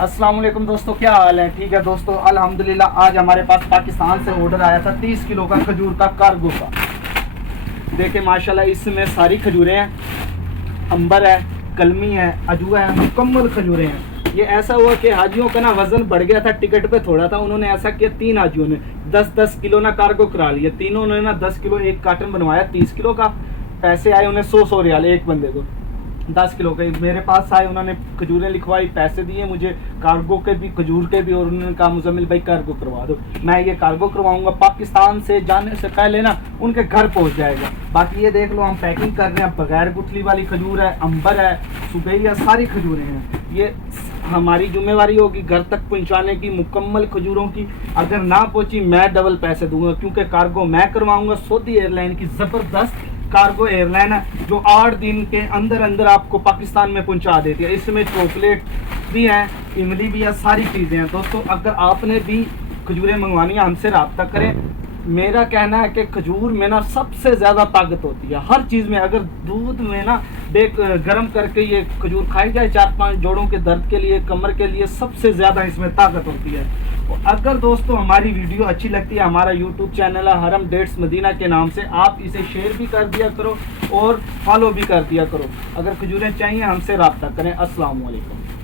अस्सलाम वालेकुम दोस्तों, क्या हाल है? ठीक है दोस्तों, अल्हम्दुलिल्लाह। आज हमारे पास पाकिस्तान से ऑर्डर आया था 30 किलो का खजूर का कार्गो का। देखे माशाल्लाह, इसमें सारी खजूरें हैं, अंबर है, कलमी है, अजूआ है, मुकम्मल खजूरें हैं। ये ऐसा हुआ कि हाजियों का ना वजन बढ़ गया था, टिकट पे थोड़ा था। उन्होंने ऐसा किया, 3 हाजियों ने 10-10 किलो ना कार्गो करा लिया। तीनों ने ना 10 किलो एक कार्टन बनवाया 30 किलो का। पैसे आए उन्हें 100 रियाल एक बंदे को, 10 किलो के। मेरे पास आए, उन्होंने खजूरें लिखवाई, पैसे दिए मुझे कार्गो के भी, खजूर के भी। और उन्होंने कहा मुजम्मिल भाई कार्गो करवा दो। मैं ये कार्गो करवाऊंगा, पाकिस्तान से जाने से पहले ना उनके घर पहुंच जाएगा। बाकी ये देख लो, हम पैकिंग कर रहे हैं। बगैर गुठली वाली खजूर है, अंबर है, सुबेरिया, सारी खजूरें हैं। ये हमारी जिम्मेवारी होगी घर तक पहुंचाने की, मुकम्मल खजूरों की। अगर ना पहुंची मैं डबल पैसे दूंगा, क्योंकि कार्गो मैं करवाऊंगा। सऊदी एयरलाइन की ज़बरदस्त कार्गो एयरलाइन है, जो 8 दिन के अंदर अंदर आपको पाकिस्तान में पहुंचा देती है। इसमें चॉकलेट भी है, इमली भी है, सारी चीज़ें हैं। दोस्तों, अगर आपने भी खजूरें मंगवानी है, हमसे रब्ता करें। मेरा कहना है कि खजूर में ना सबसे ज़्यादा ताकत होती है हर चीज़ में। अगर दूध में ना गर्म करके ये खजूर खाई जाए 4-5 जोड़ों के दर्द के लिए, कमर के लिए, सबसे ज़्यादा इसमें ताकत होती है। तो अगर दोस्तों हमारी वीडियो अच्छी लगती है, हमारा यूट्यूब चैनल है हरम डेट्स मदीना के नाम से, आप इसे शेयर भी कर दिया करो और फॉलो भी कर दिया करो। अगर खजूरें चाहिए हमसे रब्ता करें। अस्सलाम वालेकुम।